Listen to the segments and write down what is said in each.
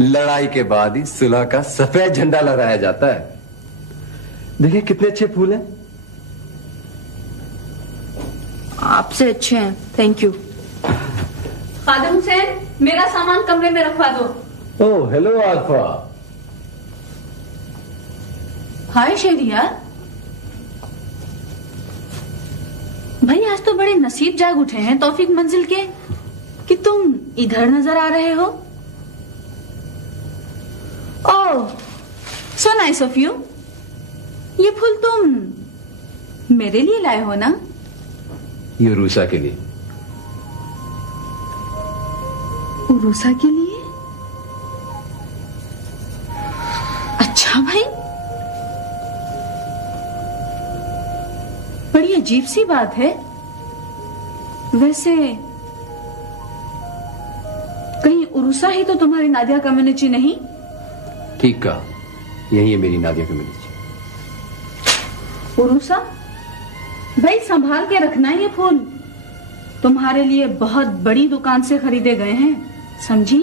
लड़ाई के बाद ही सुलह का सफेद झंडा लहराया जाता है। देखिए कितने अच्छे फूल हैं। आपसे अच्छे हैं, थैंक यू। खादिम हुसैन, मेरा सामान कमरे में रखवा दो। Oh hello Alpha. Hi Shahryar. भाई आज तो बड़े नसीब जाग उठे हैं तौफीक मंजिल के कि तुम इधर नजर आ रहे हो। ओह सो नाइस ऑफ यू। ये फूल तुम मेरे लिए लाए हो ना? ये रूसा के लिए। रूसा के लिए? अच्छा भाई, बड़ी अजीब सी बात है। वैसे कहीं उरूसा ही तो तुम्हारी नादिया कम्युनिटी नहीं? ठीक कहा, यही है मेरी नादिया कम्युनिटी। उरूसा भाई, संभाल के रखना ये फूल, तुम्हारे लिए बहुत बड़ी दुकान से खरीदे गए हैं, समझी?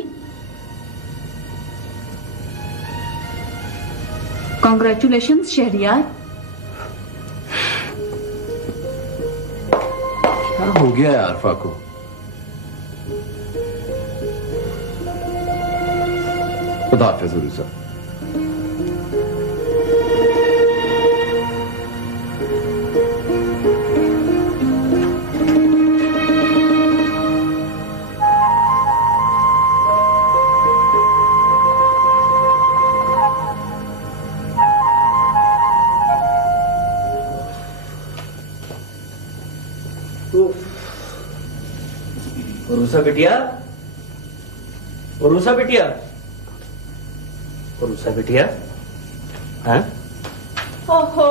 कॉन्ग्रेचुलेशंस शहरियार। क्या हो गया है आरफा को? खुदा हाफिज़ उरूसा। उरूसा बिटिया, उरूसा बिटिया, उरूसा बिटिया। हाँ? ओहो,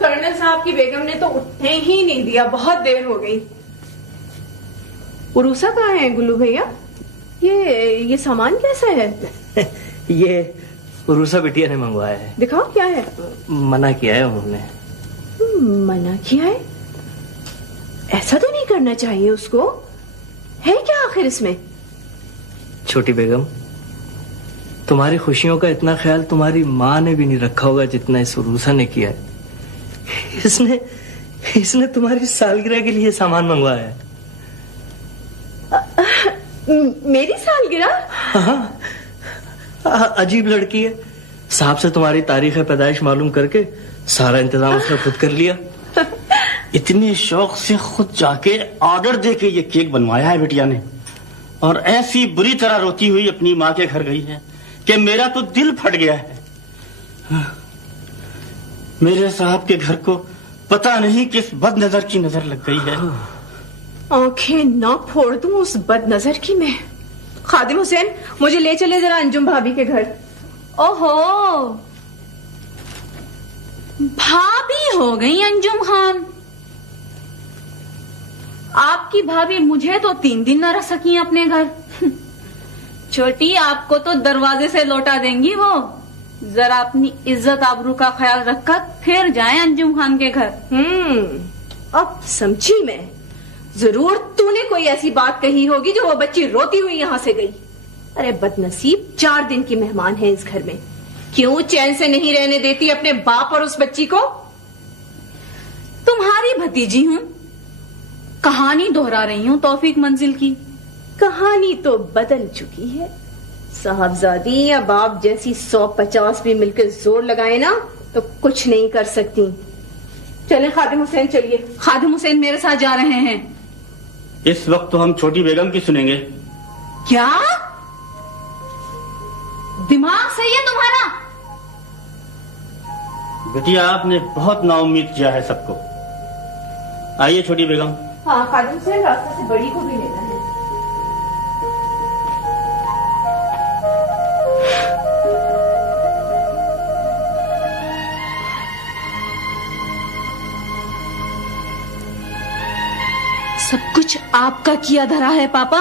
कर्नल साहब की बेगम ने तो उठने ही नहीं दिया, बहुत देर हो गई। उरूसा कहाँ है गुल्लू भैया? ये सामान कैसा है? ये उरूसा बिटिया ने मंगवाया है। दिखाओ क्या है। मना किया है उन्होंने। मना किया है? ऐसा तो नहीं करना चाहिए उसको। है क्या आखिर इसमें? छोटी बेगम, तुम्हारी खुशियों का इतना ख्याल तुम्हारी माँ ने भी नहीं रखा होगा जितना इस उरूसा ने किया है। इसने तुम्हारी सालगिरह के लिए सामान मंगवाया है। मेरी सालगिरह? हाँ, अजीब लड़की है। साहब से तुम्हारी तारीख पैदाइश मालूम करके सारा इंतजाम उसने खुद कर लिया। इतने शौक से खुद जाके ऑर्डर दे के ये केक बनवाया है बिटिया ने, और ऐसी बुरी तरह रोती हुई अपनी माँ के घर गई है कि मेरा तो दिल फट गया है। मेरे साहब के घर को पता नहीं किस बदनजर की नजर लग गई है। आंखें ना फोड़ दूं उस बदनजर की मैं। खादिम हुसैन, मुझे ले चले जरा अंजुम भाभी के घर। ओहो, भाभी हो गई अंजुम खान। आपकी भाभी मुझे तो 3 दिन न रख सकी अपने घर। छोटी, आपको तो दरवाजे से लौटा देंगी वो। जरा अपनी इज्जत आबरू का ख्याल रखकर फिर जाएं अंजुम खान के घर। अब समझी मैं। जरूर तूने कोई ऐसी बात कही होगी जो वो बच्ची रोती हुई यहाँ से गई। अरे बदनसीब, 4 दिन की मेहमान है इस घर में, क्यों चैन से नहीं रहने देती अपने बाप और उस बच्ची को? तुम्हारी भतीजी हूँ, कहानी दोहरा रही हूँ तौफीक मंजिल की। कहानी तो बदल चुकी है। साहबजादी या बाप जैसी 150 भी मिलकर जोर लगाए ना तो कुछ नहीं कर सकती। चलें खादिम हुसैन, चलिए। खादिम हुसैन मेरे साथ जा रहे हैं। इस वक्त तो हम छोटी बेगम की सुनेंगे। क्या दिमाग सही है तुम्हारा? बिटिया, आपने बहुत नाउम्मीद किया है सबको। आइए छोटी बेगम। हाँ खादिम हुसैन, रास्ते से बड़ी को भी लेना है। सब कुछ आपका किया धरा है पापा।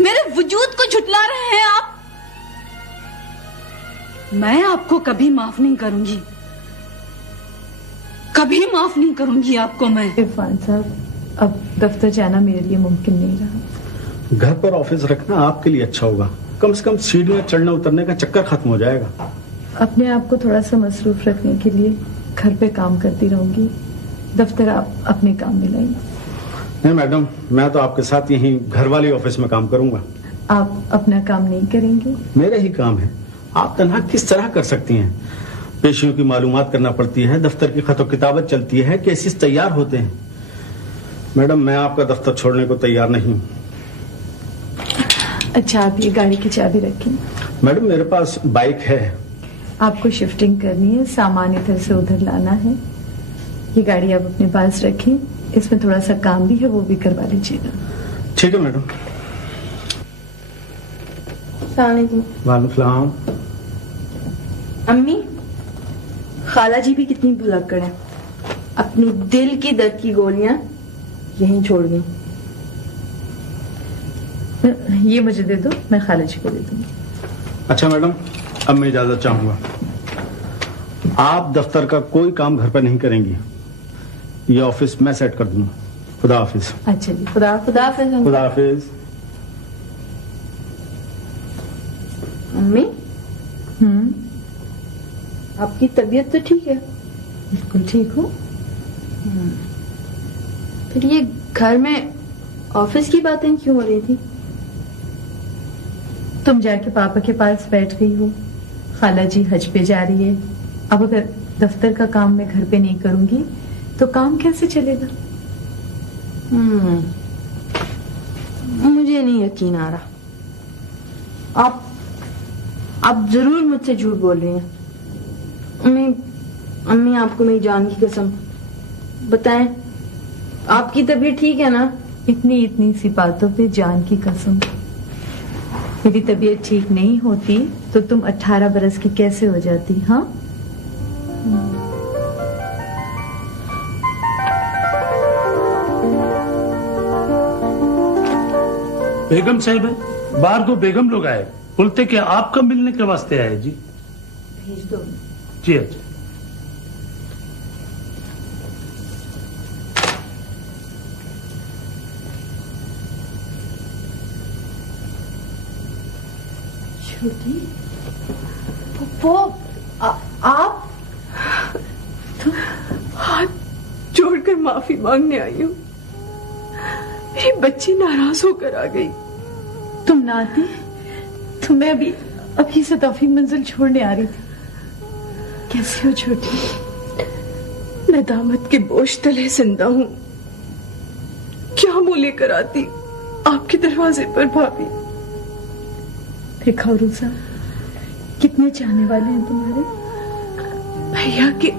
मेरे वजूद को झुटला रहे हैं आप। मैं आपको कभी माफ नहीं करूंगी, कभी माफ नहीं करूंगी आपको मैं। इरफान साहब, अब दफ्तर जाना मेरे लिए मुमकिन नहीं रहा। घर पर ऑफिस रखना आपके लिए अच्छा होगा। कम से कम सीढ़ियां चढ़ने उतरने का चक्कर खत्म हो जाएगा। अपने आप को थोड़ा सा मसरूफ रखने के लिए घर पे काम करती रहूंगी, दफ्तर आप अपने काम में लाइए। नहीं मैडम, मैं तो आपके साथ यहीं घर वाली ऑफिस में काम करूंगा। आप अपना काम नहीं करेंगे? मेरा ही काम है। आप तनहा किस तरह कर सकती हैं? पेशियों की मालूमात करना पड़ती है, दफ्तर की खतो किताबत चलती है, केसेस तैयार होते हैं। मैडम, मैं आपका दफ्तर छोड़ने को तैयार नहीं हूं। अच्छा, आप ये गाड़ी की चाबी रखें। मैडम, मेरे पास बाइक है। आपको शिफ्टिंग करनी है, सामान इधर से उधर लाना है। ये गाड़ी आप अपने पास रखें, इसमें थोड़ा सा काम भी है, वो भी करवा लीजिएगा। ठीक है मैडम। वालेकुम सलाम। अम्मी, खाला जी भी कितनी भुलक्कड़ है, अपनी दिल की दर्द की गोलियां यहीं छोड़ गई। ये मुझे दे दो, मैं खाला जी को दे दूंगी। अच्छा मैडम, अब मैं इजाजत चाहूंगा। आप दफ्तर का कोई काम घर पर नहीं करेंगी। ये ऑफिस मैं सेट कर दूंगा। खुदा हाफिज। अच्छा जी, खुदा खुदा हाफिज। खुदा हाफिज। अम्मी, आपकी तबीयत तो ठीक है? बिल्कुल ठीक हूँ। फिर ये घर में ऑफिस की बातें क्यों हो रही थी? तुम जाके पापा के पास बैठ गई हो, खाला जी हज पे जा रही है। अब अगर दफ्तर का काम मैं घर पे नहीं करूंगी तो काम कैसे चलेगा? मुझे नहीं यकीन आ रहा। आप जरूर मुझसे झूठ बोल रही हैं। अम्मी, आपको मेरी जान की कसम बताएं, आपकी तबीयत ठीक है ना? इतनी सी बातों पे जान की कसम। मेरी तबीयत ठीक नहीं होती तो तुम 18 बरस की कैसे हो जाती? हाँ, बेगम साहिब है, बाहर 2 बेगम लोग आए, बोलते कि आपका मिलने के वास्ते आए जी। भेज दो। जी अच्छा। छोटी, वो आप तो हाथ जोड़कर माफी मांगने आई हूँ। मेरी बच्ची नाराज होकर आ गई। तुम ना आती तो मैं अभी से दफी मंजिल छोड़ने आ रही थी। कैसी हो छोटी? मैं दामद के बोझ तले जिंदा हूँ। क्या मुंह लेकर आती आपके दरवाजे पर भाभी? देखा रूसा, कितने चाहने वाले हैं तुम्हारे। भैया के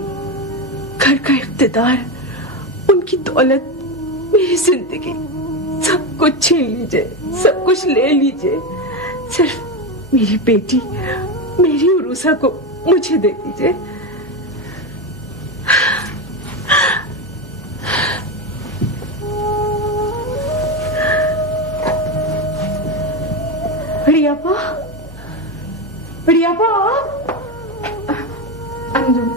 घर का इख्तिदार, उनकी दौलत, मेरी जिंदगी, सब कुछ छीन लीजिए, सब कुछ ले लीजिए। सिर्फ मेरी बेटी, मेरी उरूसा को मुझे दे दीजिए। बढ़ियापा, अंजुम,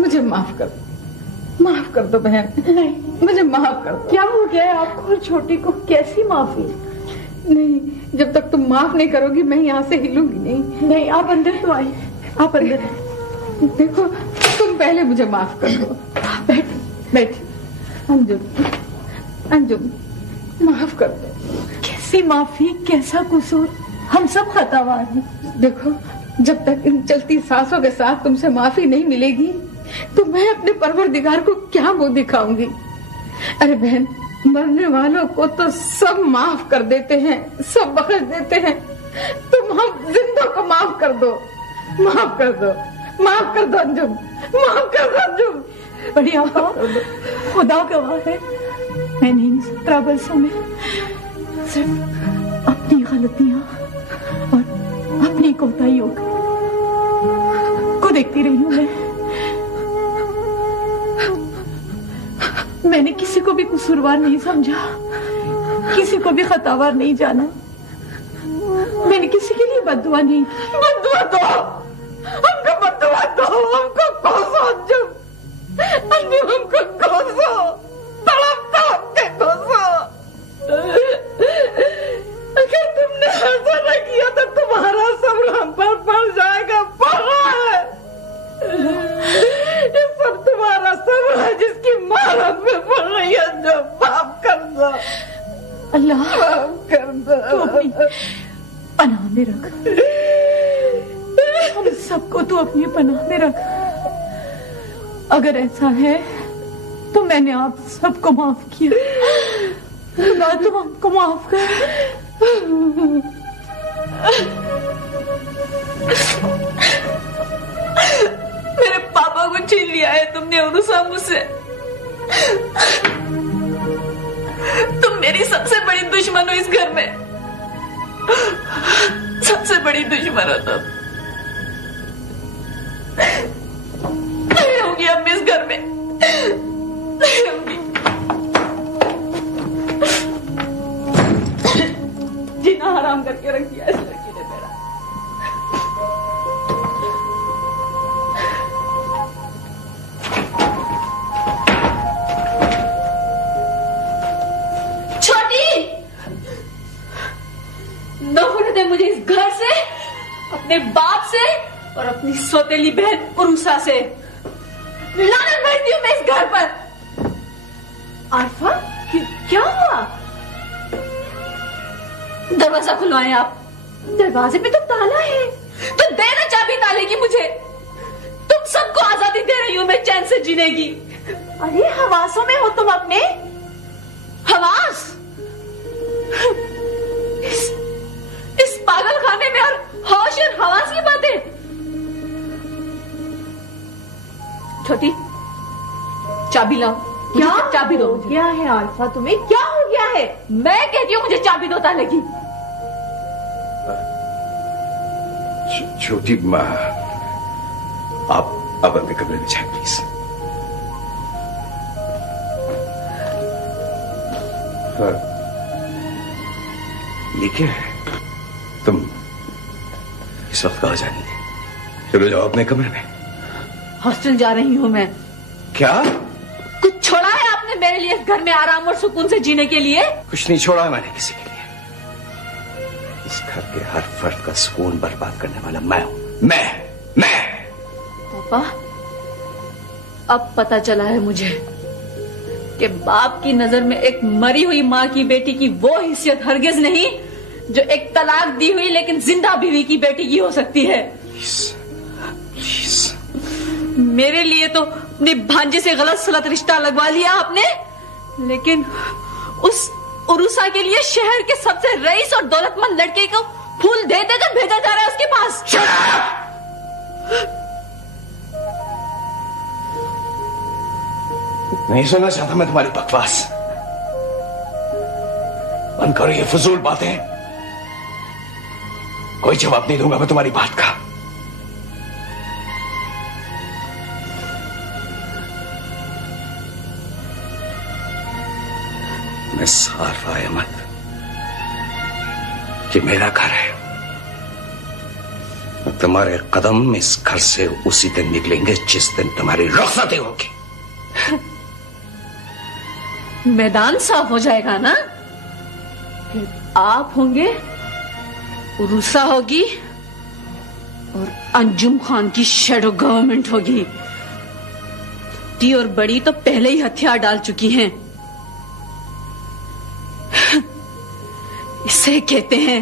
मुझे माफ कर दो बहन। नहीं, मुझे माफ कर दो। क्या हो गया है आपको और छोटी को? कैसी माफी? नहीं, जब तक तुम माफ नहीं करोगी मैं यहाँ से हिलूंगी नहीं। नहीं, आप अंदर तो आइए, आप अंदर। देखो, तुम पहले मुझे माफ कर दो। बैठ। अंजुम, माफ कर दो। कैसी माफी, कैसा कसूर? हम सब खतावार हैं। देखो, जब तक इन चलती सांसों के साथ तुमसे माफी नहीं मिलेगी तो मैं अपने परवरदिगार को क्या मुंह दिखाऊंगी? अरे बहन, मरने वालों को तो सब माफ कर देते हैं, सब बख्श देते हैं। तुम हम जिंदों को माफ कर दो अंजुम, माफ कर दो अंजुम। बढ़िया, खुदा गवाह है, मैंने इन 17 बरसों में सिर्फ अपनी गलतियां और अपनी कोताहियों को देखती रही हूं। मैंने किसी को भी कसूरवार नहीं समझा, किसी को भी खतावार नहीं जाना। मैंने किसी के लिए बद्दुआ नहीं की। बद्दुआ दो, हमको बद्दुआ दो, हमको कोसो अंजुम, हमको कोसो, तड़प के कोसो। अल्लाह तो अपनी पनाह में रख, हम सबको तो अपनी पनाह में रख। अगर ऐसा है तो मैंने आप सबको माफ किया, अल्लाह तुम हमको माफ कर। मेरे पापा को छीन लिया है तुमने उरुसा मुझसे। तुम मेरी सबसे बड़ी दुश्मन हो इस घर में, सबसे बड़ी दुश्मन हो तुम। नहीं होगी अब मैं इस घर में, नहीं होगी। जीना हराम करके रख दिया इस लड़की ने मेरा। नफरत है मुझे इस घर से, अपने बाप से और अपनी सौतेली बहन उरुसा से। लानत भेजती हूँ मैं इस घर पर। आरफा, क्या हुआ? दरवाजा खुलवाएं आप। दरवाजे पे तो ताला है। तो देना चाबी ताले की मुझे। तुम सबको आजादी दे रही हूँ मैं चैन से जीने की। अरे हवासों में हो तुम अपने। हवास? इस पागल खाने में और होश और हवास की बातें। छोटी, चाबी लाओ। क्या चाबी दो। क्या है आल्फा, तुम्हें क्या हो गया है? मैं कहती हूँ मुझे चाबी दो ताले की। छोटी माँ, आप अब अपने कमरे में जाए प्लीज। ये क्या है? तुम इस वक्त कहाँ जानी है? चलो जाओ अपने कमरे में। हॉस्टल जा रही हूँ मैं। क्या? कुछ छोड़ा है आपने मेरे लिए इस घर में आराम और सुकून से जीने के लिए? कुछ नहीं छोड़ा है मैंने किसी के लिए। इस घर के हर फर्द का सुकून बर्बाद करने वाला मैं हूं। मैं पापा, अब पता चला है मुझे कि बाप की नजर में एक मरी हुई माँ की बेटी की वो हैसियत हरगिज नहीं जो एक तलाक दी हुई लेकिन जिंदा बीवी की बेटी की हो सकती है। प्लीज। मेरे लिए तो अपने भांजे से गलत सलत रिश्ता लगवा लिया आपने, लेकिन उस उरुसा के लिए शहर के सबसे रईस और दौलतमंद लड़के को फूल दे देकर भेजा जा रहा है उसके पास। नहीं सुनना चाहता मैं तुम्हारी बकवास। बंद करो ये फजूल बातें। कोई जवाब नहीं दूंगा मैं तुम्हारी बात का। मैं साफ अहमद कि मेरा घर है। तुम्हारे कदम इस घर से उसी दिन निकलेंगे जिस दिन तुम्हारी रुखसती होगी। मैदान साफ हो जाएगा ना, फिर आप होंगे, उरुसा होगी और अंजुम खान की शैडो गवर्नमेंट होगी। टी और बड़ी तो पहले ही हथियार डाल चुकी हैं। इसे कहते हैं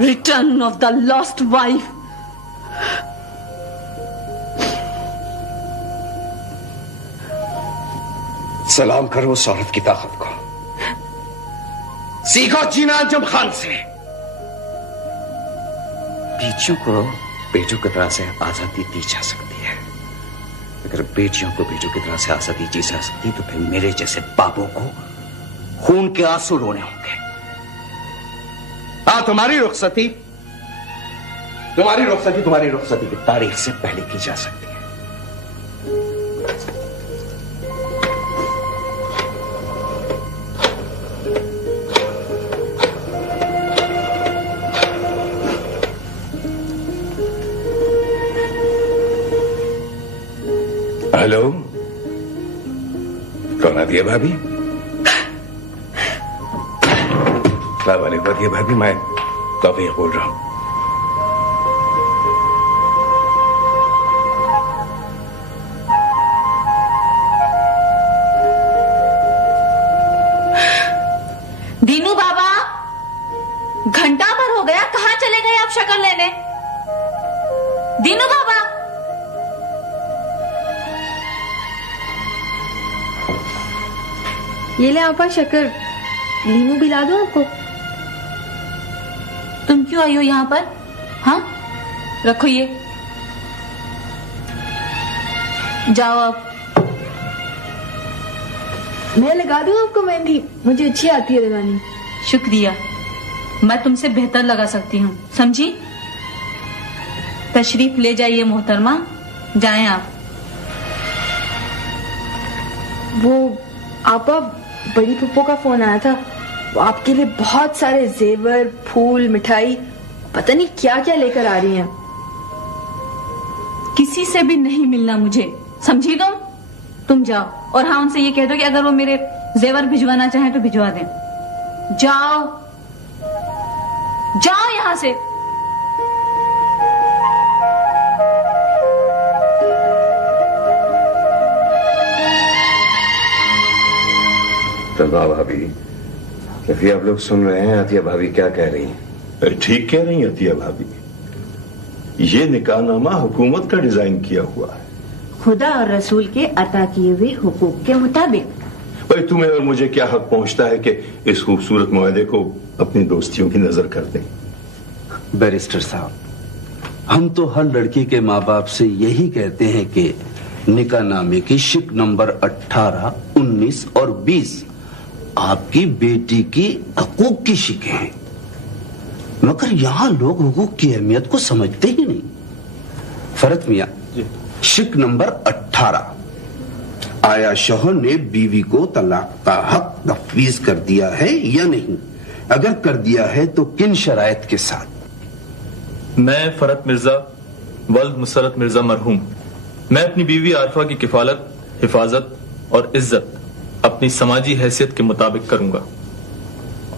return of the lost wife. सलाम करो उस औरत की ताकत को। सीखो जीना अंजुम खान से। बेटियों को बेटों की तरह से आजादी दी जा सकती है। अगर बेटियों को बेटों की तरह से आजादी दी जा सकती तो फिर मेरे जैसे बापों को खून के आंसू रोने होंगे। तुम्हारी रुखसती की तारीख से पहले की जा सकती है। हेलो, कौन आती है भाभी? अस्सलाम वालेकुम आती है भाभी, मैं तौफीक बोल रहा हूं। घंटा भर हो गया, कहाँ चले गए आप शक्ल लेने? दीनू बाबा, ये ले आपा शक्कर, लीमू पिला दो आपको। तुम क्यों आई हो यहाँ पर? हाँ, रखो ये, जाओ आप। मैं लगा दूं आपको मेहंदी, मुझे अच्छी आती है लगानी। शुक्रिया, मैं तुमसे बेहतर लगा सकती हूँ, समझी? तशरीफ ले जाइए मोहतरमा, जाएं आप। वो आपा, बड़ी पप्पो का फोन आया था, वो आपके लिए बहुत सारे जेवर, फूल, मिठाई, पता नहीं क्या क्या लेकर आ रही हैं। किसी से भी नहीं मिलना मुझे, समझी तुम जाओ। और हाँ, उनसे ये कह दो कि अगर वो मेरे जेवर भिजवाना चाहें तो भिजवा दें। जाओ जाओ यहां से। तलबा भाभी, अभी आप लोग सुन रहे हैं अतिया भाभी क्या कह रही हैं? ठीक कह रही हैं अतिया भाभी, ये निकाहनामा हुकूमत का डिजाइन किया हुआ है, खुदा और रसूल के अता किए हुए हुकूक के मुताबिक। भाई तुम्हें और मुझे क्या हक पहुंचता है कि इस खूबसूरत मुआहदे को अपनी दोस्तियों की नजर कर दें? बैरिस्टर साहब, हम तो हर लड़की के माँ बाप से यही कहते हैं कि निकाहनामे की शिक नंबर 18, 19 और 20 आपकी बेटी की हकूक की शिकें हैं, मगर यहां लोग हुकूक की अहमियत को समझते ही नहीं। फरत मियां, शिक नंबर 18, आया शौहर ने बीवी को तलाक का हक तफवीज कर दिया है या नहीं? अगर कर दिया है तो किन शराइत के साथ? मैं फरत मिर्जा वल्द मुसरत मिर्जा मरहूम, मैं अपनी बीवी आरफा की किफालत, हिफाजत और इज्जत अपनी समाजी हैसियत के मुताबिक करूंगा।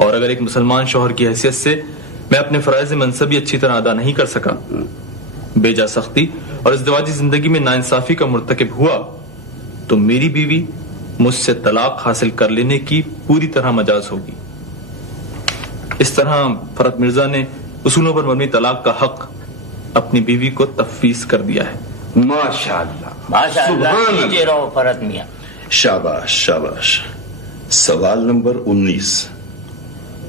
और अगर एक मुसलमान शौहर की हैसियत से मैं अपने फराइज मनसबी अच्छी तरह अदा नहीं कर सका, बेजा सख्ती और इज़्दिवाजी जिंदगी में नाइंसाफी का मुर्तकिब हुआ, तो मेरी बीवी मुझसे तलाक हासिल कर लेने की पूरी तरह मजाज होगी। इस तरह फरत मिर्जा ने उसूलों पर मबनी तलाक का हक अपनी बीवी को तफवीज कर दिया है। माशाअल्लाह, माशाअल्लाह, नीचे रहो फरत मियां। शाबाश शाबाश। सवाल नंबर 19,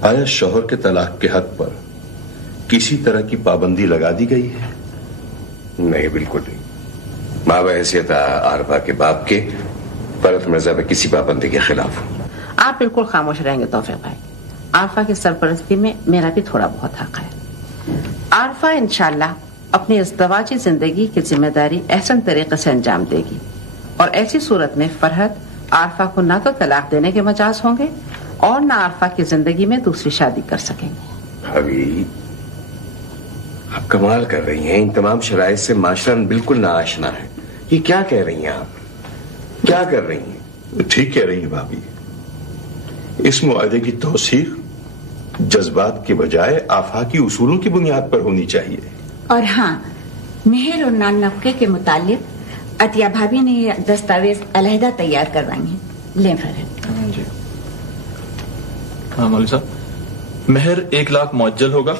आया शौहर के तलाक के हक पर किसी तरह की पाबंदी लगा दी गई है? नहीं, बिल्कुल नहीं। माँ बहैसियत आरफा के बाप के फरत मिर्जा में किसी पाबंदी के खिलाफ हूँ। आप बिल्कुल खामोश रहेंगे तौफीक भाई। आरफा की सरपरस्ती में मेरा भी थोड़ा बहुत हक है। आरफा इंशाल्लाह अपनी इज़्दिवाजी जिंदगी की जिम्मेदारी एहसन तरीके से अंजाम देगी, और ऐसी सूरत में फरहत आरफा को ना तो तलाक देने के मजाज होंगे और ना आरफा की जिंदगी में दूसरी शादी कर सकेंगे। भाभी, आप कमाल कर रही हैं। इन तमाम शराइत से माशरा बिल्कुल ना आशना है। ये क्या कह रही हैं आप? क्या कर रही हैं? ठीक कह रही हैं भाभी, इस मुआहदे की तौसीक जज्बात के बजाय आफाकी उसूलों की बुनियाद पर होनी चाहिए। और हाँ, मेहर और नान नफके के मुतालिक अतिया भाभी ने ये दस्तावेज अलहदा तैयार करवाई हैं। लें फरहत जी। हाँ मौलवी साहब, मेहर 1 लाख मुअज्जल होगा,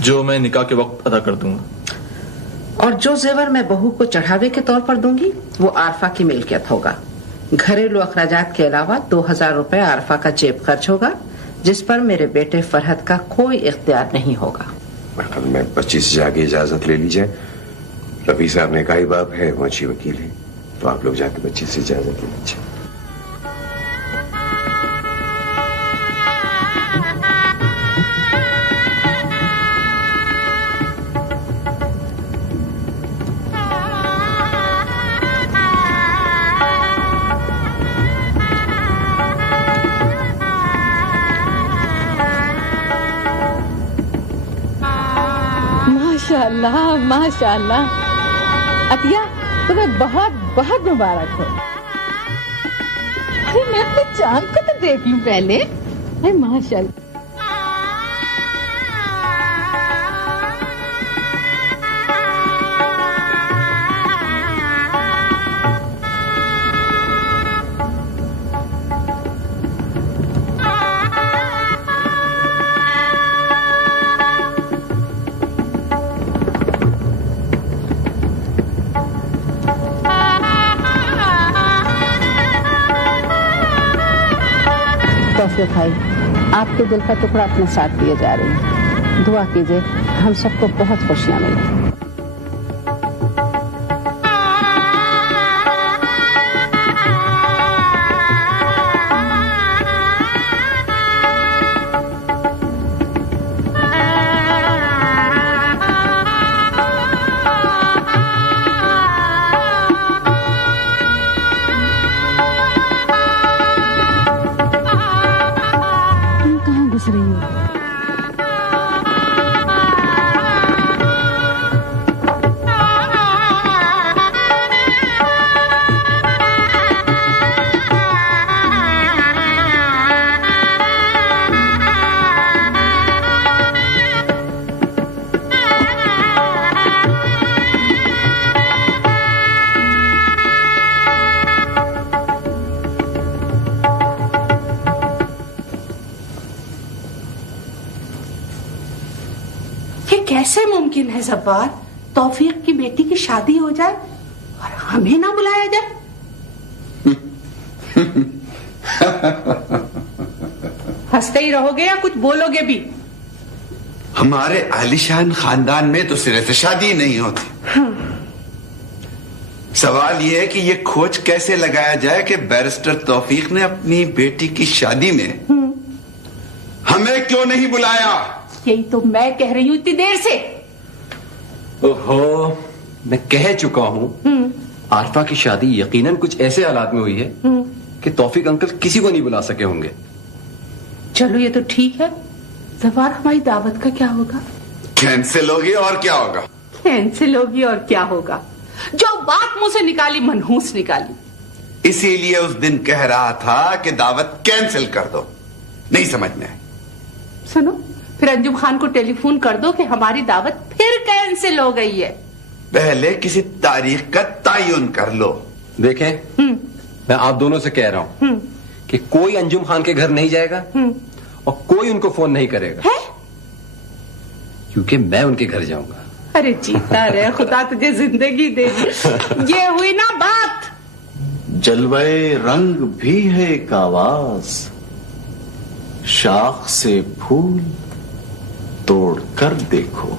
जो मैं निकाह के वक्त अदा कर दूंगा। और जो जेवर मैं बहू को चढ़ावे के तौर पर दूंगी वो आरफा की मिल्कियत होगा। घरेलू अखराजात के अलावा 2000 रुपए आरफा का जेब खर्च होगा, जिस पर मेरे बेटे फरहत का कोई इख्तियार नहीं होगा। मैं 25,000 की इजाजत ले लीजिए। रफी साहब ने कहा ही बाप है, वो अच्छी वकील है, तो आप लोग जाके 25 से इजाजत ले लीजिए। माशाल्लाह माशाल्लाह। अतिया, तुम्हें बहुत बहुत मुबारक हो। अरे मैं अपने चांद को तो देख लूं पहले। अरे माशाल्लाह। तोफिक भाई, आपके दिल का टुकड़ा अपने साथ लिए जा रही है। दुआ कीजिए हम सबको बहुत खुशियां मिलें। कैसे मुमकिन है जब्बार, तौफीक की बेटी की शादी हो जाए और हमें ना बुलाया जाए? हंसते ही रहोगे या कुछ बोलोगे भी? हमारे आलिशान खानदान में तो सिरे से शादी नहीं होती। सवाल यह है कि ये खोज कैसे लगाया जाए कि बैरिस्टर तौफीक ने अपनी बेटी की शादी में हमें क्यों नहीं बुलाया? यही तो मैं कह रही हूं इतनी देर से। ओहो, मैं कह चुका हूं आरफा की शादी यकीनन कुछ ऐसे हालात में हुई है कि तौफीक अंकल किसी को नहीं बुला सके होंगे। चलो ये तो ठीक है, जफार हमारी दावत का क्या होगा? कैंसिल होगी और क्या होगा? कैंसिल होगी और क्या होगा? जो बात मुंह से निकाली मनहूस निकाली। इसीलिए उस दिन कह रहा था कि दावत कैंसिल कर दो, नहीं समझ में आई। सुनो, फिर अंजुम खान को टेलीफोन कर दो कि हमारी दावत फिर कैंसिल हो गई है। पहले किसी तारीख का तयन कर लो। देखें, मैं आप दोनों से कह रहा हूं कि कोई अंजुम खान के घर नहीं जाएगा और कोई उनको फोन नहीं करेगा है? क्योंकि मैं उनके घर जाऊंगा। अरे जीता रहे, खुदा तुझे जिंदगी दे। ये हुई ना बात। जलवाए रंग भी है एक आवाज, शाख से फूल तोड़ कर देखो।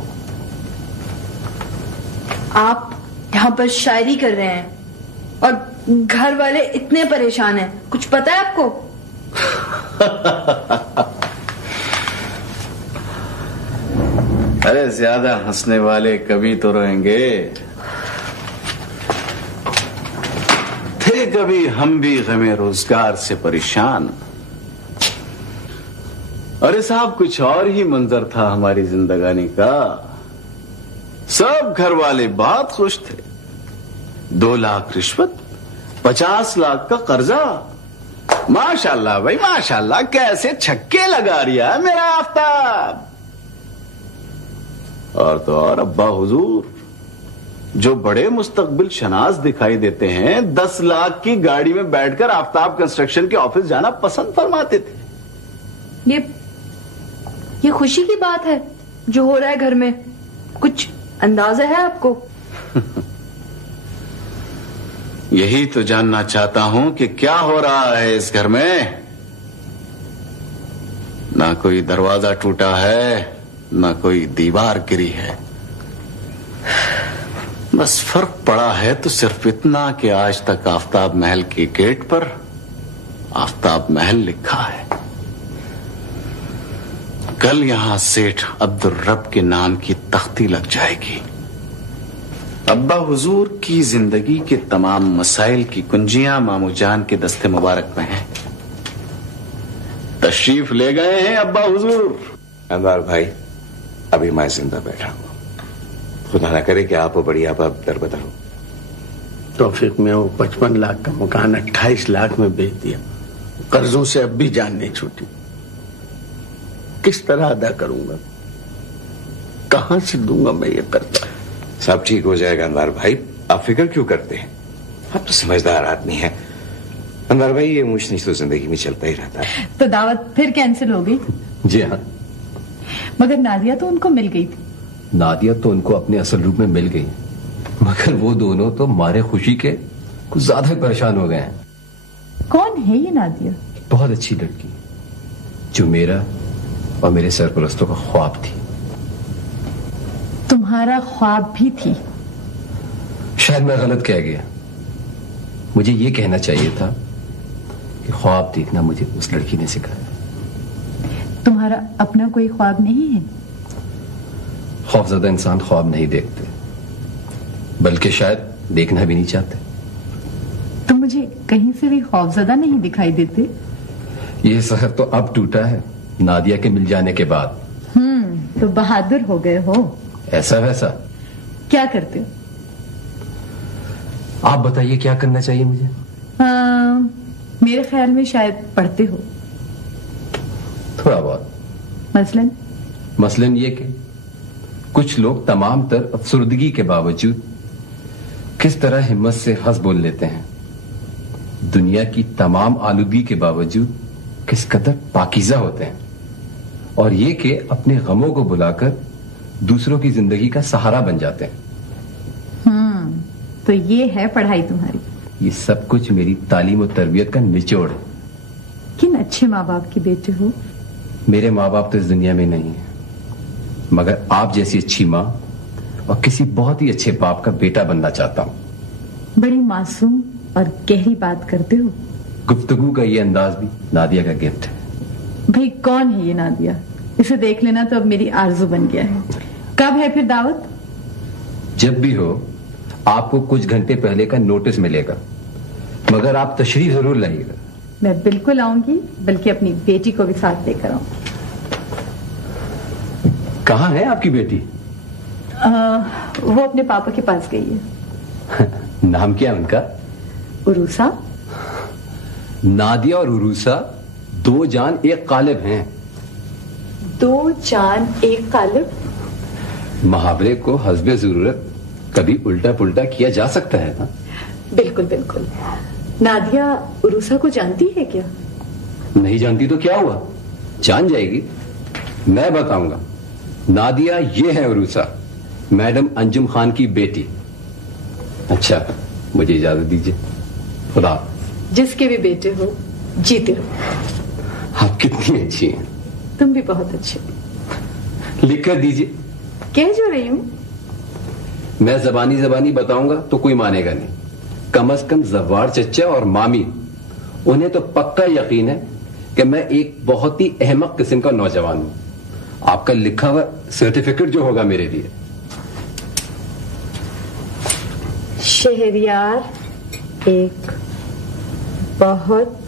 आप यहाँ पर शायरी कर रहे हैं और घर वाले इतने परेशान हैं, कुछ पता है आपको? अरे ज्यादा हंसने वाले कभी तो रोएंगे। थे कभी हम भी गमे रोजगार से परेशान। अरे साहब, कुछ और ही मंजर था हमारी जिंदगानी का। सब घर वाले बहुत खुश थे। 2 लाख रिश्वत, 50 लाख का कर्जा। माशाल्लाह भाई माशाल्लाह, कैसे छक्के लगा रिया है मेरा आफ्ताब। और तो और अब्बा हुजूर, जो बड़े मुस्तकबिल शनाज दिखाई देते हैं, 10 लाख की गाड़ी में बैठकर आफ्ताब कंस्ट्रक्शन के ऑफिस जाना पसंद फरमाते थे। ये खुशी की बात है जो हो रहा है घर में, कुछ अंदाजा है आपको? यही तो जानना चाहता हूं कि क्या हो रहा है इस घर में। ना कोई दरवाजा टूटा है, ना कोई दीवार गिरी है। बस फर्क पड़ा है तो सिर्फ इतना कि आज तक आफ्ताब महल के गेट पर आफ्ताब महल लिखा है। कल यहां सेठ अब्दुल रब के नाम की तख्ती लग जाएगी। अब्बा हुजूर की जिंदगी के तमाम मसाइल की कुंजियां मामू जान के दस्ते मुबारक में हैं। तशरीफ ले गए हैं अब्बा हुजूर। अनवर भाई, अभी मैं जिंदा बैठा हूं, खुदा ना करे कि आप बड़ी आप दरबदर हो। तौफीक में वो 55 लाख का मकान 28 लाख में बेच दिया। कर्जों से अब भी जान नहीं छूटी। किस तरह अदा करूंगा, कहां से दूंगा मैं ये कर्जा? सब ठीक हो जाएगा अनवर भाई, आप फिक्र क्यों करते हैं? आप तो समझदार आदमी हैं। अनवर भाई, ये मुझ नहीं तो जिंदगी में चलता ही रहता है। तो दावत फिर कैंसिल हो गई? जी हाँ। मगर नादिया तो उनको मिल गई थी। नादिया तो उनको अपने असल रूप में मिल गई, मगर वो दोनों तो मारे खुशी के कुछ ज्यादा परेशान हो गए हैं। कौन है ये नादिया? बहुत अच्छी लड़की, जो मेरा और मेरे सरपरस्तों का ख्वाब थी। तुम्हारा ख्वाब भी थी। शायद मैं गलत कह गया। मुझे ये कहना चाहिए था कि ख्वाब देखना मुझे उस लड़की ने सिखाया। तुम्हारा अपना कोई ख्वाब नहीं है? खौफजदा इंसान ख्वाब नहीं देखते, बल्कि शायद देखना भी नहीं चाहते। तुम मुझे कहीं से भी खौफजदा नहीं दिखाई देते। ये शहर तो अब टूटा है नादिया के मिल जाने के बाद। तो बहादुर हो गए हो। ऐसा वैसा। क्या करते हो? आप बताइए क्या करना चाहिए मुझे? मेरे ख्याल में शायद पढ़ते हो। थोड़ा बहुत। मसलन ये कि कुछ लोग तमाम तर अफसुर्दगी के बावजूद किस तरह हिम्मत से हंस बोल लेते हैं, दुनिया की तमाम आलूदगी के बावजूद किस कदर पाकीज़ा होते हैं, और ये कि अपने गमों को बुलाकर दूसरों की जिंदगी का सहारा बन जाते हैं। तो ये है पढ़ाई तुम्हारी। ये सब कुछ मेरी तालीम और तरबियत का निचोड़ है। किन अच्छे माँ बाप के बेटे हो। मेरे माँ बाप तो इस दुनिया में नहीं है, मगर आप जैसी अच्छी माँ और किसी बहुत ही अच्छे बाप का बेटा बनना चाहता हूँ। बड़ी मासूम और गहरी बात करते हो। गुफ्तगू का ये अंदाज भी नादिया का गिफ्ट है। भाई कौन है ये नादिया? इसे देख लेना तो अब मेरी आरज़ू बन गया है। कब है फिर दावत? जब भी हो आपको कुछ घंटे पहले का नोटिस मिलेगा, मगर आप तशरीफ जरूर लाइएगा। मैं बिल्कुल आऊंगी, बल्कि अपनी बेटी को भी साथ लेकर आऊंगी। कहाँ है आपकी बेटी? वो अपने पापा के पास गई है। नाम क्या है उनका? उरूसा। नादिया और उरूसा दो जान एक कालिब हैं। दो जान एक कालिब? मुहावरे को हस्बे जरूरत कभी उल्टा पुल्टा किया जा सकता है ना? बिल्कुल बिल्कुल। नादिया उरूसा को जानती है क्या? नहीं जानती तो क्या हुआ, जान जाएगी। मैं बताऊंगा। नादिया ये है उरूसा, मैडम अंजुम खान की बेटी। अच्छा, मुझे इजाजत दीजिए। खुदा। जिसके भी बेटे हो जीते हो। आप कितनी अच्छी हैं। तुम भी बहुत अच्छे। लिख कर दीजिए। कह जो रही हूं। मैं जबानी बताऊंगा तो कोई मानेगा नहीं। कम से कम जवार चच्चा और मामी, उन्हें तो पक्का यकीन है कि मैं एक बहुत ही अहमक किस्म का नौजवान हूं। आपका लिखा हुआ सर्टिफिकेट जो होगा मेरे लिए। शहरयार एक बहुत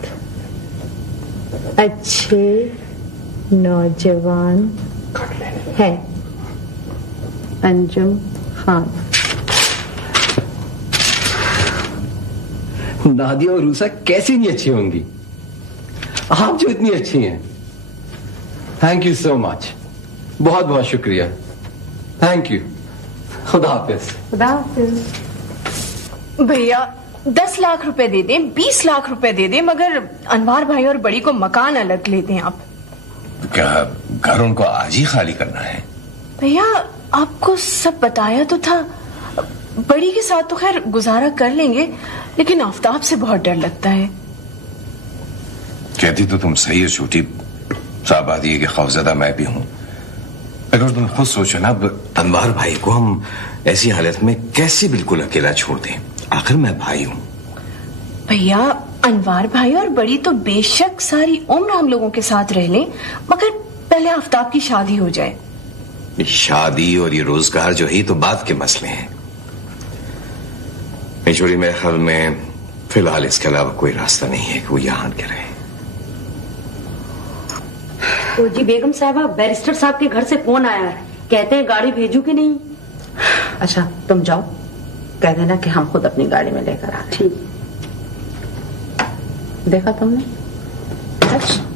अच्छे नौजवान है, अंजुम खान। नादिया और रूसा कैसी नहीं अच्छी होंगी, आप जो इतनी अच्छी हैं। थैंक यू सो मच, बहुत बहुत शुक्रिया। Thank you. खुदा हाफिज। खुदा हाफिज। भैया 10 लाख रुपए दे दें, 20 लाख रुपए दे दें, मगर अनवार भाई और बड़ी को मकान अलग ले दें आप। क्या घर उनको आज ही खाली करना है? भैया आपको सब बताया तो था। बड़ी के साथ तो खैर गुजारा कर लेंगे, लेकिन आफ्ताब से बहुत डर लगता है। कहती तो तुम सही है छोटी, साहब आदि है कि खौफजदा मैं भी हूं, अगर तुम खुद सोचो ना, अनवार भाई को हम ऐसी हालत में कैसे बिल्कुल अकेला छोड़ दें? आखिर मैं भाई हूं। भैया अनवार भाई और बड़ी तो बेशक सारी उम्र हम लोगों के साथ रह लें, मगर पहले आफ्ताब की शादी हो जाए। शादी और ये रोजगार जो है तो बात के मसले हैं। छोरी, मेरे ख्याल में फिलहाल इसके अलावा कोई रास्ता नहीं है कि वो यहां के रहे। ओ जी बेगम साहबा, बैरिस्टर साहब के घर से फोन आया है, कहते हैं गाड़ी भेजू कि नहीं। अच्छा तुम जाओ, कह देना कि हम खुद अपनी गाड़ी में लेकर आ। ठीक। देखा तुमने,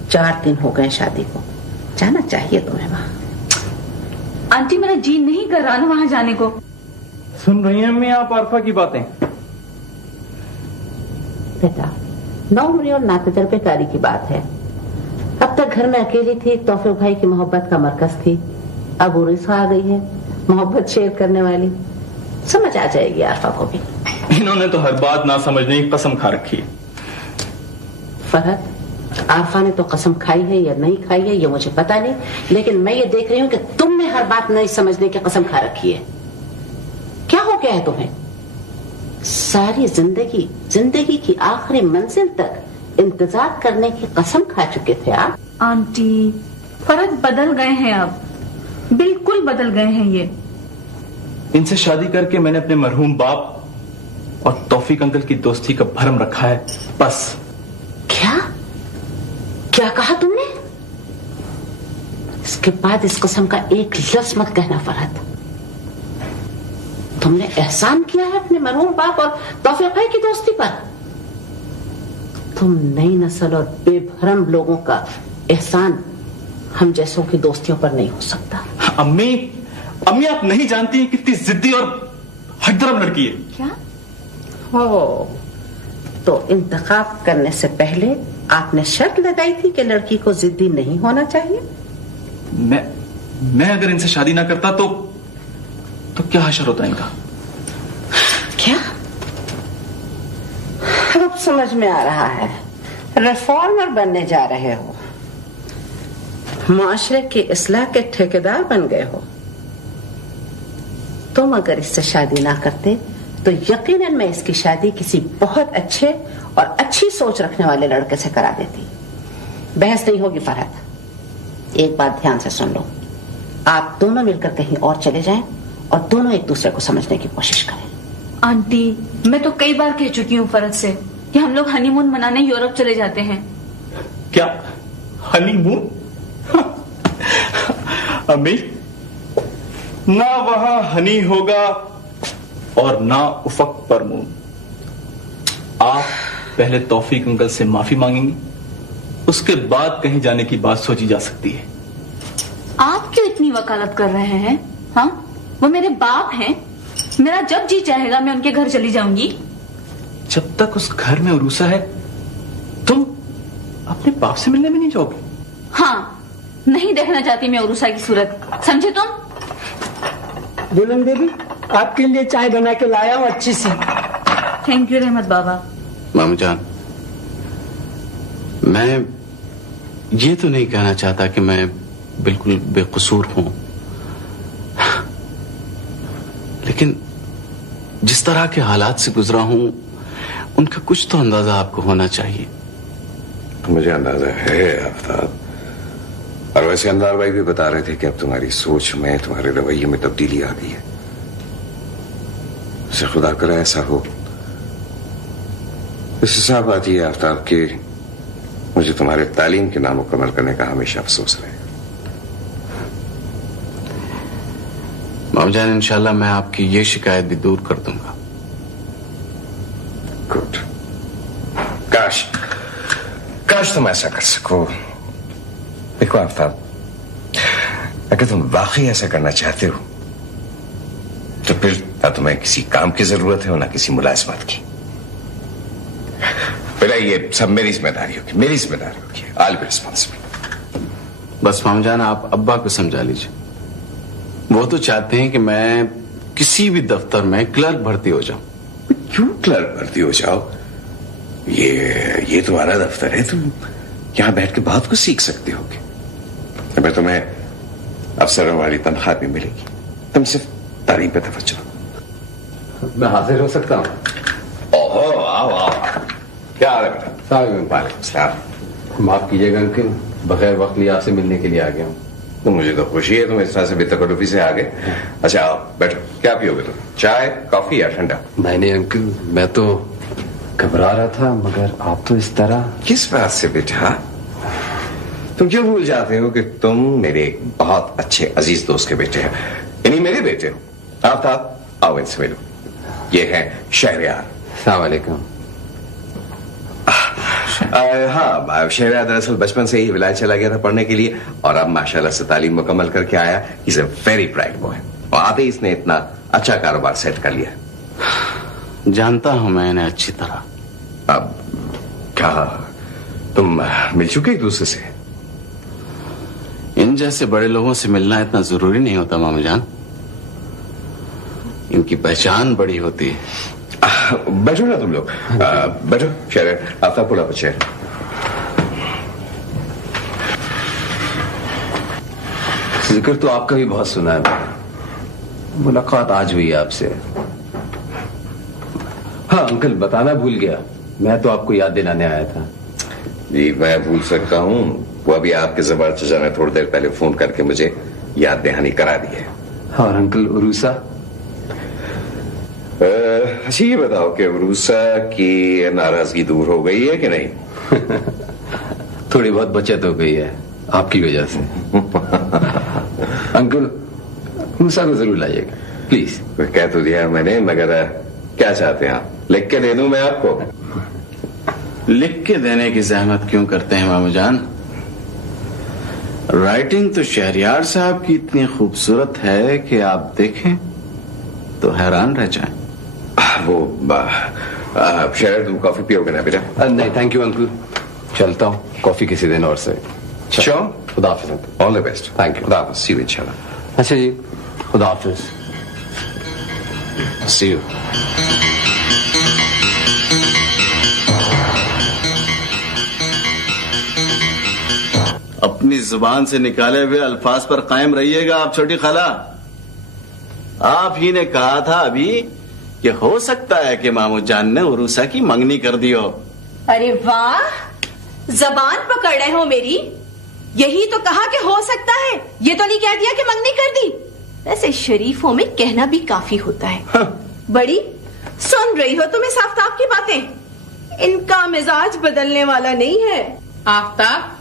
4 दिन हो गए शादी को, जाना चाहिए तुम्हें वहां। आंटी मेरा जी नहीं कर रहा ना वहां जाने को। सुन रही हैं अम्मी आप आरफा की बातें? बेटा, नौकरी और नातजुर्बेकारी की बात है। अब तक घर में अकेली थी, तौफीक भाई की मोहब्बत का मरकज थी। अब उर्सा आ गई है, मोहब्बत शेयर करने वाली। समझ आ जाएगी आरफा को भी। इन्होंने तो हर बात ना समझने की कसम खा रखी है। फरहत, आरफा ने तो कसम खाई है या नहीं खाई है ये मुझे पता नहीं, लेकिन मैं ये देख रही हूँ कि तुमने हर बात नहीं समझने की कसम खा रखी है। क्या हो गया है तुम्हें? सारी जिंदगी की आखिरी मंजिल तक इंतजार करने की कसम खा चुके थे आप। आंटी फरत बदल गए हैं, अब बिल्कुल बदल गए हैं ये। इनसे शादी करके मैंने अपने मरहूम बाप और तौफीक अंकल की दोस्ती का भरम रखा है, बस। क्या कहा तुमने? इसके बाद इस कसम का एक लफ्ज मत कहना फरहत। तुमने एहसान किया है अपने मरहूम बाप और तौफीक भाई की दोस्ती पर। तुम नई नस्ल और बेभरम लोगों का एहसान हम जैसों की दोस्तियों पर नहीं हो सकता। अम्मी आप नहीं जानती कितनी जिद्दी और हकदरम लड़की है। क्या हो? तो इंतखाब करने से पहले आपने शर्त लगाई थी कि लड़की को जिद्दी नहीं होना चाहिए। मैं अगर इनसे शादी ना करता तो क्या हशर होता इनका? क्या? अब समझ में आ रहा है, रिफॉर्मर बनने जा रहे हो, मुआशरे के इस्लाह के ठेकेदार बन गए हो। तुम अगर इससे शादी ना करते तो यकीनन मैं इसकी शादी किसी बहुत अच्छे और अच्छी सोच रखने वाले लड़के से करा देती। बहस नहीं होगी फरहत, एक बात ध्यान से सुन लो। आप दोनों मिलकर कहीं और चले जाएं और दोनों एक दूसरे को समझने की कोशिश करें। आंटी मैं तो कई बार कह चुकी हूँ फरत से कि हम लोग हनीमून मनाने यूरोप चले जाते हैं। क्या हनीमून? अम्मी ना वहां हनी होगा और ना उफक पर मून। आप पहले तौफीक अंकल से माफी मांगेंगी, उसके बाद कहीं जाने की बात सोची जा सकती है। आप क्यों इतनी वकालत कर रहे हैं? हाँ, वो मेरे बाप हैं, मेरा जब जी चाहेगा मैं उनके घर चली जाऊंगी। जब तक उस घर में उरूसा है तुम अपने बाप से मिलने में नहीं जाओगे? हाँ, नहीं देखना चाहती मैं उरूसा की सूरत, समझे तुम? दुल्हन बेबी आपके लिए चाय बना के लाया हूँ अच्छी सी। थैंक यू रहमत बाबा। मामू जान, मैं ये तो नहीं कहना चाहता कि मैं बिल्कुल बेकसूर हूं, लेकिन जिस तरह के हालात से गुजरा हूं उनका कुछ तो अंदाजा आपको होना चाहिए। मुझे अंदाजा है आफ्ताब, और वैसे अंदार भाई भी बता रहे थे कि अब तुम्हारी सोच में, तुम्हारे रवैये में तब्दीली आ गई है। से खुदा करे ऐसा हो। इससे साफ बात यह है आफ्ताब कि मुझे तुम्हारे तालीम के नामुकम्मल करने का हमेशा अफसोस रहेगा। मामू जान, इंशाल्लाह मैं आपकी ये शिकायत भी दूर कर दूंगा। गुड। काश तुम ऐसा कर सको। देखो आफ्ताब, अगर तुम वाकई ऐसा करना चाहते हो तो फिर ना तुम्हें किसी काम की जरूरत है और ना किसी मुलाजमत की। पहले ये सब मेरी जिम्मेदारी होगी। I'll be responsible। बस मामू जान, आप अब्बा को समझा लीजिए। वो तो चाहते हैं कि मैं किसी भी दफ्तर में क्लर्क भर्ती हो जाऊं। क्यों क्लर्क भर्ती हो जाओ? ये तुम्हारा दफ्तर है, तुम यहां बैठ के बहुत कुछ सीख सकते होगे। मैं तुम्हें अफसरों वाली तनख्वाह भी मिलेगी, तुम सिर्फ तालीम पे तवज्जो। मैं हाजिर हो सकता हूँ? ओहो, आओ। क्या हाल है बेटा? वालेकुम सलाम। माफ कीजिएगा अंकल, बगैर वक्त लिए आपसे मिलने के लिए आ गया हूँ। तो मुझे तो खुशी है तुम इस तरह से बेतकल्लुफी से आ गए। अच्छा आओ बैठो। क्या पियोगे तुम, चाय, कॉफी या ठंडा? नहीं अंकल, मैं तो घबरा रहा था, मगर आप तो इस तरह। किस बात से बेटा? तुम क्यों भूल जाते हो कि तुम मेरे एक बहुत अच्छे अजीज दोस्त के बेटे हैं, यानी मेरे बेटे हो। आफ्ताब, आओ इनसे मिलो। ये है शहरयार। अस्सलाम वालेकुम। हाँ, शहरयार दरअसल बचपन से ही विलायत चला गया था पढ़ने के लिए और अब माशाल्लाह से तालीम मुकम्मल करके आया। Is a very bright boy और आते ही इसने इतना अच्छा कारोबार सेट कर लिया। जानता हूं मैं इन्हें अच्छी तरह। अब क्या तुम मिल चुके एक दूसरे से? इन जैसे बड़े लोगों से मिलना इतना जरूरी नहीं होता मामू जान, इनकी पहचान बड़ी होती है। बैठो ना तुम लोग। बैठो शहर, आफ्ताब पुल अप चेयर। जिक्र तो आपका भी बहुत सुना है, मुलाकात आज हुई है आपसे। हाँ अंकल, बताना भूल गया, मैं तो आपको याद दिलाने आया था। जी मैं भूल सकता हूँ, वो अभी आपके जबर चचा ने थोड़ी देर पहले फोन करके मुझे याद दहानी करा दी है। हाँ और अंकल उरूसा? अच्छा ये बताओ कि उरूसा की नाराजगी दूर हो गई है कि नहीं? थोड़ी बहुत बचत हो गई है आपकी वजह से। अंकल उरूसा को जरूर लाइएगा प्लीज। कह तो दिया मैंने, मगर क्या चाहते हैं आप? लिख के दे दूं मैं आपको? लिख के देने की जहमत क्यों करते हैं मामू जान? राइटिंग तो शहरियार साहब की इतनी खूबसूरत है कि आप देखें तो हैरान रह जाएं। वो शायद तुम कॉफी पियोगे ना बेटा? नहीं थैंक यू अंकल, चलता हूँ, कॉफी किसी दिन और से। श्योर, खुदा हाफिज uncle. All the best. Thank you. खुदा हाफिज, सी यू इंशाल्लाह। अच्छा जी, खुदा हाफिज, सी यू। अपनी जुबान से निकाले हुए अल्फाज पर कायम रहिएगा आप छोटी खाला। आप ही ने कहा था अभी कि हो सकता है कि मामू जान ने उरूसा की मंगनी कर दी हो। अरे वाह, जबान पकड़ रहे हो मेरी। यही तो कहा कि हो सकता है, ये तो नहीं कह दिया कि मंगनी कर दी। वैसे शरीफों में कहना भी काफी होता है। हाँ। बड़ी सुन रही हो तुम इस आफ्ताब की बातें? इनका मिजाज बदलने वाला नहीं है। आफ्ताब,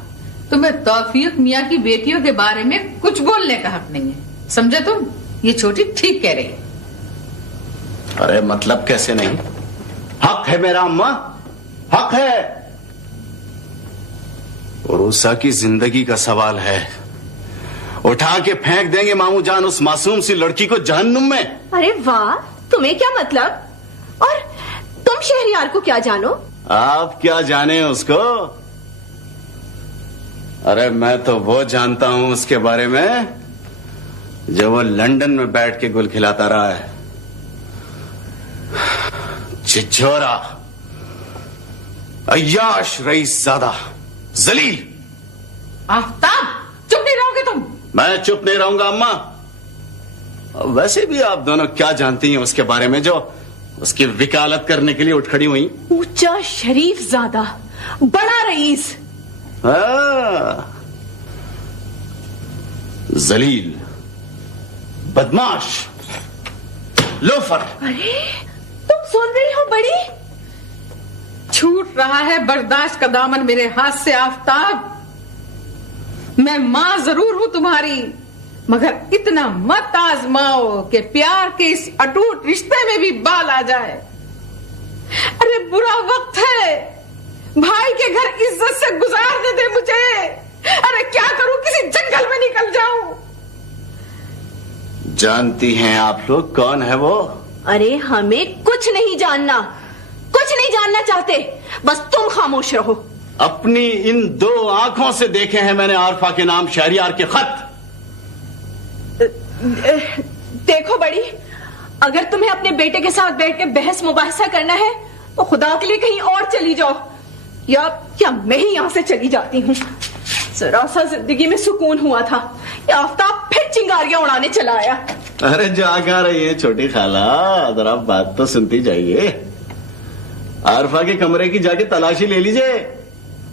तुम्हें तौफीक मियाँ की बेटियों के बारे में कुछ बोलने का हक नहीं है, समझे तुम? ये छोटी ठीक कह रही है। अरे मतलब कैसे नहीं? हक है मेरा अम्मा, हक है। उरूसा की जिंदगी का सवाल है। उठा के फेंक देंगे मामू जान उस मासूम सी लड़की को जहन्नुम में। अरे वाह, तुम्हें क्या मतलब? और तुम शहरियार को क्या जानो? आप क्या जाने उसको? अरे मैं तो वो जानता हूं उसके बारे में जो वो लंदन में बैठ के गुल खिलाता रहा है। छिछोरा, अय्याश रईस ज़ादा, जलील। आफ्ताब, चुप नहीं रहोगे तुम? मैं चुप नहीं रहूंगा अम्मा। वैसे भी आप दोनों क्या जानती हैं उसके बारे में जो उसकी वकालत करने के लिए उठ खड़ी हुई? ऊंचा शरीफ ज़ादा, बड़ा रईस। जलील, बदमाश, लोफर। अरे तुम सुन रही हो बड़ी? छूट रहा है बर्दाश्त का दामन मेरे हाथ से आफ्ताब। मैं मां जरूर हूं तुम्हारी, मगर इतना मत आजमाओ कि प्यार के इस अटूट रिश्ते में भी बाल आ जाए। अरे बुरा वक्त है, भाई के घर इज्जत से गुजारने दे मुझे। अरे क्या करूं, किसी जंगल में निकल जाऊं। जानती हैं आप लोग कौन है वो? अरे हमें कुछ नहीं जानना, कुछ नहीं जानना चाहते, बस तुम खामोश रहो। अपनी इन दो आंखों से देखे हैं मैंने आरफा के नाम शहरियार के खत। देखो बड़ी, अगर तुम्हें अपने बेटे के साथ बैठ के बहस मुबाहिसा करना है तो खुदा के लिए कहीं और चली जाओ, या मैं ही यहां से चली जाती हूँ। जरा सा जिंदगी में सुकून हुआ था, ये आफ्ताब फिर चिंगारियां उड़ाने चला आया। अरे जा कहां रही है छोटी खाला, जरा बात तो सुनती जाइए। आरफा के कमरे की जाके तलाशी ले लीजिए,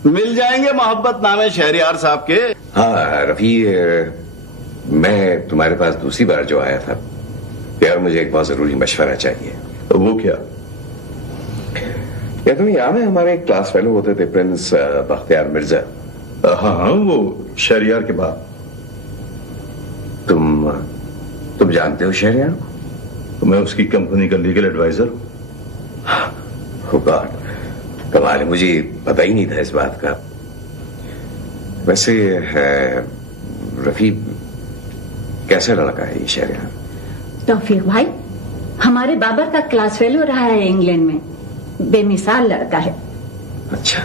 मिल जाएंगे मोहब्बत नामे शहरियार साहब के। हाँ रफी, मैं तुम्हारे पास दूसरी बार जो आया था यार, मुझे एक बहुत जरूरी मशवरा चाहिए। वो क्या? क्या तुम्हें याद है हमारे एक क्लास फेलो होते थे प्रिंस बख्तियार मिर्जा? हाँ वो शहरियार के बाद। तुम जानते हो शहरियार को? तो मैं उसकी कंपनी का लीगल एडवाइजर हूं। गॉड, कमाल है, मुझे पता ही नहीं था इस बात का। वैसे रफी कैसा लड़का है ये शहरियार? तौफीक भाई हमारे बाबर का क्लास फेलो रहा है इंग्लैंड में, बेमिसाल लड़का है। अच्छा,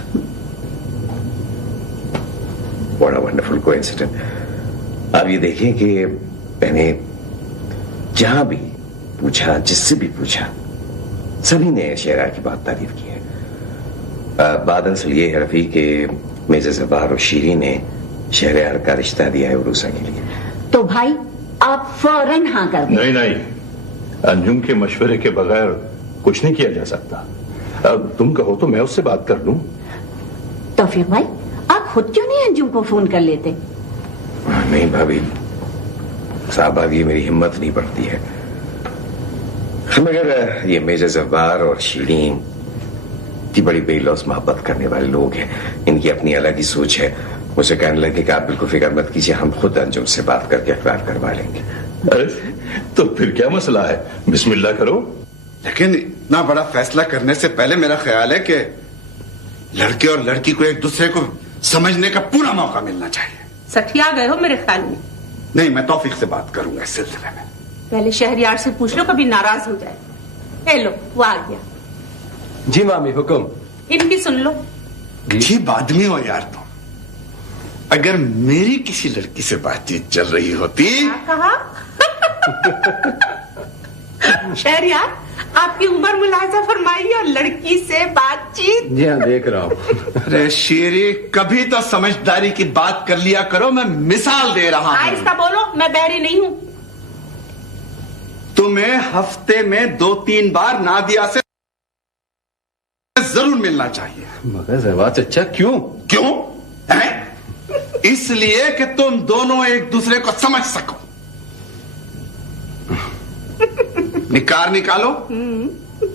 बड़ा वंडरफुल कोइंसिडेंट। अब ये देखें कि मैंने जहां भी पूछा, जिससे भी पूछा, सभी ने शहरियार की बहुत तारीफ की है। बात असल ये है रफी के मिर्जा जब्बार और शीरी ने शहरियार का रिश्ता दिया है उरूसा के लिए। तो भाई आप फौरन हाँ कर दें। नहीं नहीं, अंजुम के मशवरे के बगैर कुछ नहीं किया जा सकता। अब तुम कहो तो मैं उससे बात कर लूं। तौफीक भाई, आप खुद क्यों नहीं अंजुम को फोन कर लेते? नहीं भाभी साहबा, ये मेरी हिम्मत नहीं बढ़ती है। मगर ये मेजर जब्बार और शीरीन की बड़ी बेलौस मोहब्बत करने वाले लोग हैं, इनकी अपनी अलग ही सोच है। मुझे कहने लगे कि आप बिल्कुल फिक्र मत कीजिए, हम खुद अंजुम से बात करके इकरार करवा लेंगे। अरे तो फिर क्या मसला है, बिस्मिल्लाह करो। लेकिन इतना बड़ा फैसला करने से पहले मेरा ख्याल है कि लड़के और लड़की को एक दूसरे को समझने का पूरा मौका मिलना चाहिए। सठिया गए हो मेरे ख्याल में। नहीं, मैं तौफीक से बात करूंगा इस सिलसिले में। पहले शहरियार से पूछ लो, कभी नाराज हो जाए। ए लो, वो आ गया। जी मामी हुक्म। इनकी सुन लो। अजीब आदमी हो यार तुम। अगर मेरी किसी लड़की से बातचीत चल रही होती। कहा शहरियार, आपकी उम्र मुलाजा फरमाई और लड़की से बातचीत। जी हाँ, देख रहा हूँ। अरे शेरी, कभी तो समझदारी की बात कर लिया करो, मैं मिसाल दे रहा हूँ। आहिस्ता बोलो, मैं बहरी नहीं हूँ। तुम्हें हफ्ते में 2-3 बार नादिया से जरूर मिलना चाहिए। मगर जवाब अच्छा क्यों? क्यों है? इसलिए कि तुम दोनों एक दूसरे को समझ सको। निकार निकालो,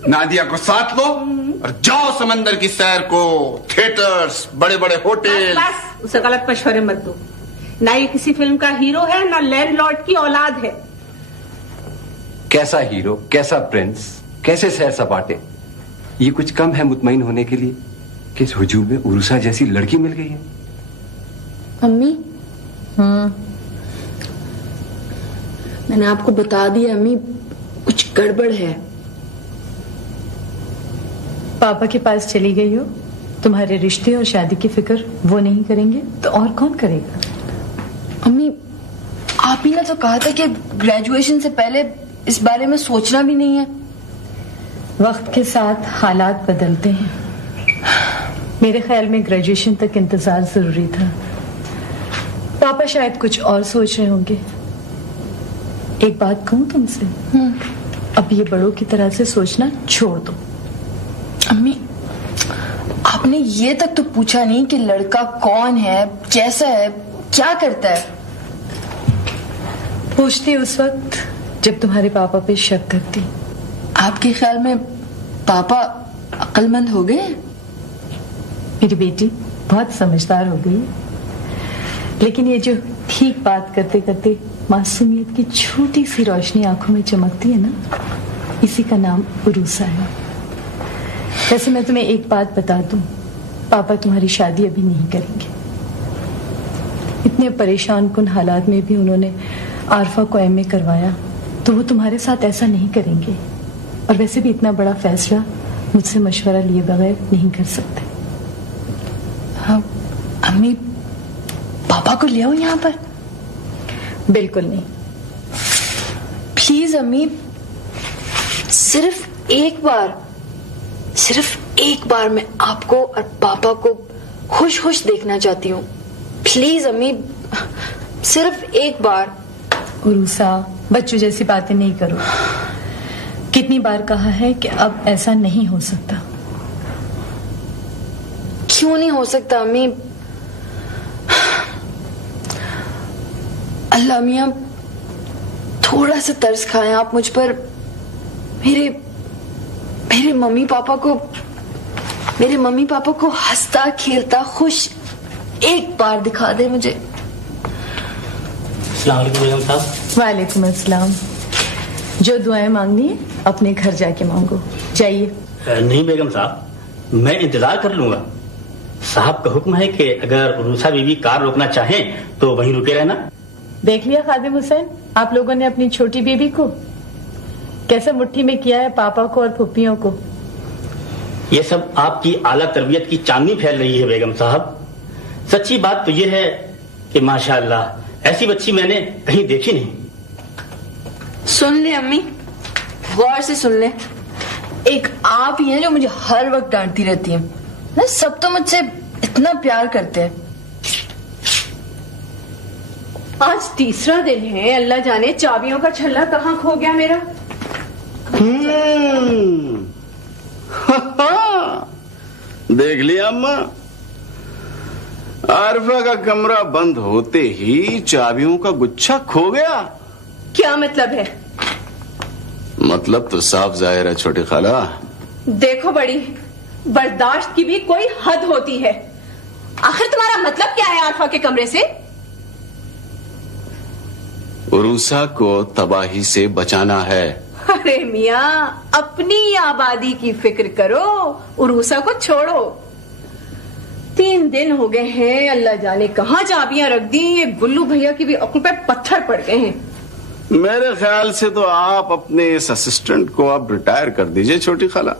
नादिया को साथ लो और जाओ समंदर की सैर को, थिएटर्स, बड़े बड़े होटल। बस उसे गलत मशवरे मत दो। ना ये किसी फिल्म का हीरो है, ना लैंडलॉर्ड की औलाद है। कैसा हीरो, कैसा प्रिंस, कैसे सैर सपाटे, ये कुछ कम है मुतमईन होने के लिए कि इस हुजूम में उरुसा जैसी लड़की मिल गई है। अम्मी, मैंने आपको बता दिया अम्मी, कुछ गड़बड़ है। पापा के पास चली गई हो, तुम्हारे रिश्ते और शादी की फिक्र वो नहीं करेंगे तो और कौन करेगा? अम्मी, आप ही ने तो कहा था कि ग्रेजुएशन से पहले इस बारे में सोचना भी नहीं है। वक्त के साथ हालात बदलते हैं। मेरे ख्याल में ग्रेजुएशन तक इंतजार जरूरी था। पापा शायद कुछ और सोच रहे होंगे। एक बात कहूं तुमसे, अब ये बड़ों की तरह से सोचना छोड़ दो। अम्मी, आपने ये तक तो पूछा नहीं कि लड़का कौन है, कैसा है, क्या करता है। पूछती उस वक्त जब तुम्हारे पापा पे शक करती। आपके ख्याल में पापा अक्लमंद हो गए? मेरी बेटी बहुत समझदार हो गई, लेकिन ये जो ठीक बात करते करते मासूमियत की छोटी सी रोशनी आंखों में चमकती है ना, इसी का नाम उरूसा है। वैसे मैं तुम्हें एक बात बता दूं, पापा तुम्हारी शादी अभी नहीं करेंगे। इतने परेशान कुन हालात में भी उन्होंने आरफा को एमए करवाया, तो वो तुम्हारे साथ ऐसा नहीं करेंगे। और वैसे भी इतना बड़ा फैसला मुझसे मशवरा लिए बगैर नहीं कर सकते। हाँ, अम्मी, पापा को ले आओ यहाँ पर। बिल्कुल नहीं। प्लीज अम्मी, सिर्फ एक बार मैं आपको और पापा को खुश खुश देखना चाहती हूँ। प्लीज अम्मी, सिर्फ एक बार। उरूसा, बच्चों जैसी बातें नहीं करो। कितनी बार कहा है कि अब ऐसा नहीं हो सकता। क्यों नहीं हो सकता अम्मी? अल्लाह मियां, थोड़ा सा तरस खाएं आप मुझ पर। मेरे मम्मी पापा को हंसता खेलता खुश एक बार दिखा दे मुझे। अस्सलाम वालेकुम बेगम साहब। वालेकुम अस्सलाम। जो दुआएं मांगनी है अपने घर जाके मांगो। जाइए। नहीं बेगम साहब, मैं इंतजार कर लूंगा। साहब का हुक्म है कि अगर उरूसा बीवी कार रोकना चाहें तो वहीं रुके रहना। देख लिया खादिम हुसैन, आप लोगों ने अपनी छोटी बेबी को कैसे मुट्ठी में किया है, पापा को और फुप्पियों को। ये सब आपकी आला तरबियत की चांदनी फैल रही है बेगम साहब। सच्ची बात तो ये है कि माशाअल्लाह ऐसी बच्ची मैंने कहीं देखी नहीं। सुन ले अम्मी, गौर से सुन ले। एक आप ही हैं जो मुझे हर वक्त डांटती रहती हैं ना। सब तो मुझसे इतना प्यार करते हैं, आज तीसरा दिन है, अल्लाह जाने चाबियों का छल्ला कहाँ खो गया मेरा। देख लिया अम्मा, आरफा का कमरा बंद होते ही चाबियों का गुच्छा खो गया। क्या मतलब है? मतलब तो साफ जाहिर है छोटी खाला। देखो बड़ी, बर्दाश्त की भी कोई हद होती है। आखिर तुम्हारा मतलब क्या है आरफा के कमरे से? उरूसा को तबाही से बचाना है। अरे मियाँ, अपनी आबादी की फिक्र करो, उरूसा को छोड़ो। 3 दिन हो गए हैं, अल्लाह जाने कहाँ चाबियां रख दी। ये गुल्लू भैया की भी अक्ल पे पत्थर पड़ गए हैं। मेरे ख्याल से तो आप अपने इस असिस्टेंट को आप रिटायर कर दीजिए छोटी खाला।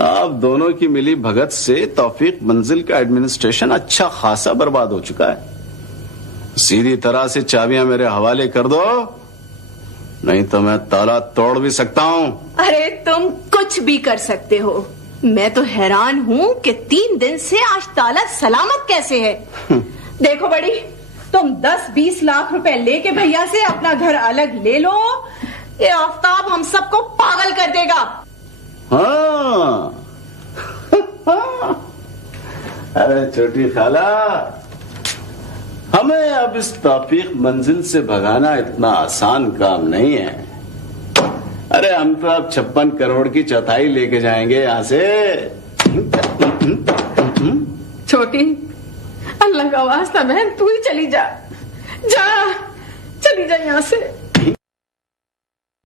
आप दोनों की मिली भगत से तौफीक मंजिल का एडमिनिस्ट्रेशन अच्छा खासा बर्बाद हो चुका है। सीधी तरह से चाबियां मेरे हवाले कर दो, नहीं तो मैं ताला तोड़ भी सकता हूं। अरे तुम कुछ भी कर सकते हो। मैं तो हैरान हूं कि 3 दिन से आज ताला सलामत कैसे है। देखो बड़ी, तुम 10-20 लाख रुपए लेके भैया से अपना घर अलग ले लो। ये आफ्ताब हम सबको पागल कर देगा। हाँ। अरे छोटी खाला, हमें अब इस तौफीक मंजिल से भगाना इतना आसान काम नहीं है। अरे हम तो अब 56 करोड़ की चौथाई लेके जाएंगे यहां से। छोटी, अल्लाह का वास्ता बहन, तू ही चली जा, जा चली जा यहां से।